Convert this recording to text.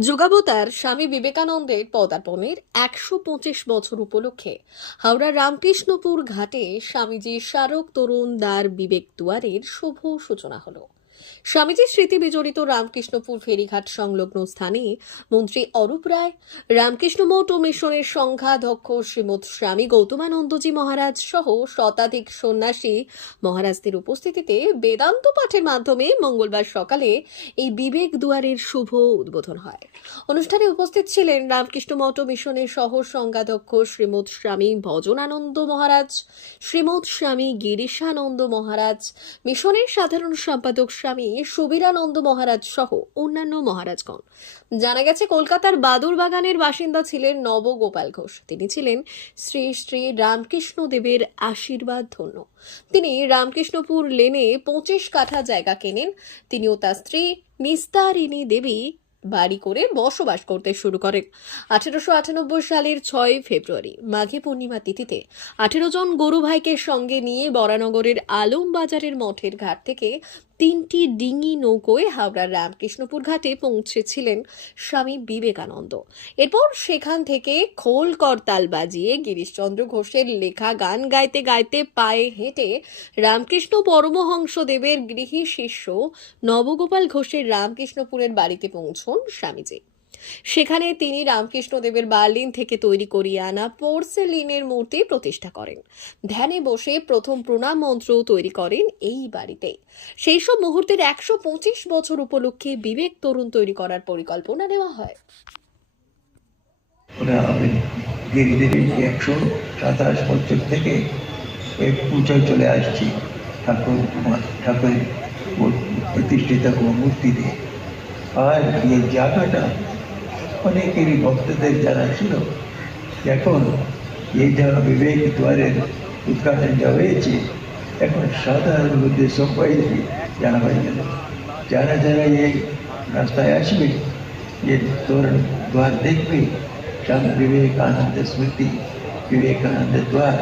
যুগাবতার স্বামী বিবেকানন্দের পদার্পণের একশো পঁচিশ বছর উপলক্ষে হাওড়া রামকৃষ্ণপুর ঘাটে স্বামীজির স্মারক তরুণ দ্বার বিবেক দুয়ারের শুভ সূচনা হলো। স্বামীজির স্মৃতি বিজড়িত রামকৃষ্ণপুর ফেরিঘাট সংলগ্ন স্থানে মন্ত্রী অরূপ রায়, রামকৃষ্ণ মঠ ও মিশনের সংঘাধ্যক্ষ শ্রীমৎ স্বামী গৌতমানন্দজি মহারাজ সহ শতাধিক সন্ন্যাসী মহারাজদের উপস্থিতিতে বেদান্ত পাঠের মাধ্যমে মঙ্গলবার সকালে এই বিবেক দুয়ারের শুভ উদ্বোধন হয়। অনুষ্ঠানে উপস্থিত ছিলেন রামকৃষ্ণ মঠ মিশনের সহ সংঘাধ্যক্ষ শ্রীমৎ স্বামী ভজনানন্দ মহারাজ, শ্রীমৎ স্বামী গিরিশানন্দ মহারাজ, মিশনের সাধারণ সম্পাদক স্বামী সুবীরানন্দ মহারাজ সহ অন্যান্য মহারাজগণ। জানা গেছে, কলকাতার বাদুর বাগানের বাসিন্দা ছিলেন নবগোপাল ঘোষ। তিনি ছিলেন শ্রী শ্রী রামকৃষ্ণ দেবের আশীর্বাদ ধন্য। তিনি রামকৃষ্ণপুর লেনে পঁচিশ কাঠা জায়গা কেনেন। তিনি ও তার স্ত্রী নিস্তারিণী দেবী বাড়ি করে বসবাস করতে শুরু করেন। আঠেরোশো আটানব্বই সালের ছয় ফেব্রুয়ারি, মাঘে পূর্ণিমা তিথিতে আঠেরো জন গরু ভাইকে সঙ্গে নিয়ে বরানগরের আলম বাজারের মঠের ঘাট থেকে তিনটি ডিঙি নৌকোয় হাওড়ার রামকৃষ্ণপুর ঘাটে পৌঁছেছিলেন স্বামী বিবেকানন্দ। এরপর সেখান থেকে খোল করতাল বাজিয়ে গিরিশচন্দ্র ঘোষের লেখা গান গাইতে গাইতে পায়ে হেঁটে রামকৃষ্ণ পরমহংসদেবের গৃহী শিষ্য নবগোপাল ঘোষের রামকৃষ্ণপুরের বাড়িতে পৌঁছন স্বামীজি। সেখানে তিনি রামকৃষ্ণদেবের বার্লিন থেকে তৈরি করিয়ে আনা পোর্সেলিনের মূর্তি প্রতিষ্ঠা করেন। ধ্যানে বসে প্রথম প্রণাম মন্ত্র তৈরি করেন এই বাড়িতে। সেই সব মুহূর্তের একশো পঁচিশ বছর উপলক্ষে বিবেক তরুণ তৈরি করার পরিকল্পনা নেওয়া হয়। একশো সাতাশ বছর থেকে পুজোয় চলে আসছি। ঠাকুর ঠাকুরের প্রতিষ্ঠিত মূর্তি দিয়ে আর এই জায়গাটা অনেকেরই ভক্তদের জানা ছিল, এখন এই জায়গা বিবেক দ্বারের উদ্ঘাটন যা হয়েছে, এখন সাধারণ মধ্যে সবাই জানা হয়ে গেল। যারা যারা এই রাস্তায় আসবে যে তোর দ্বার দেখবে, স্বামী বিবেকানন্দ স্মৃতি বিবেকানন্দ দ্বার।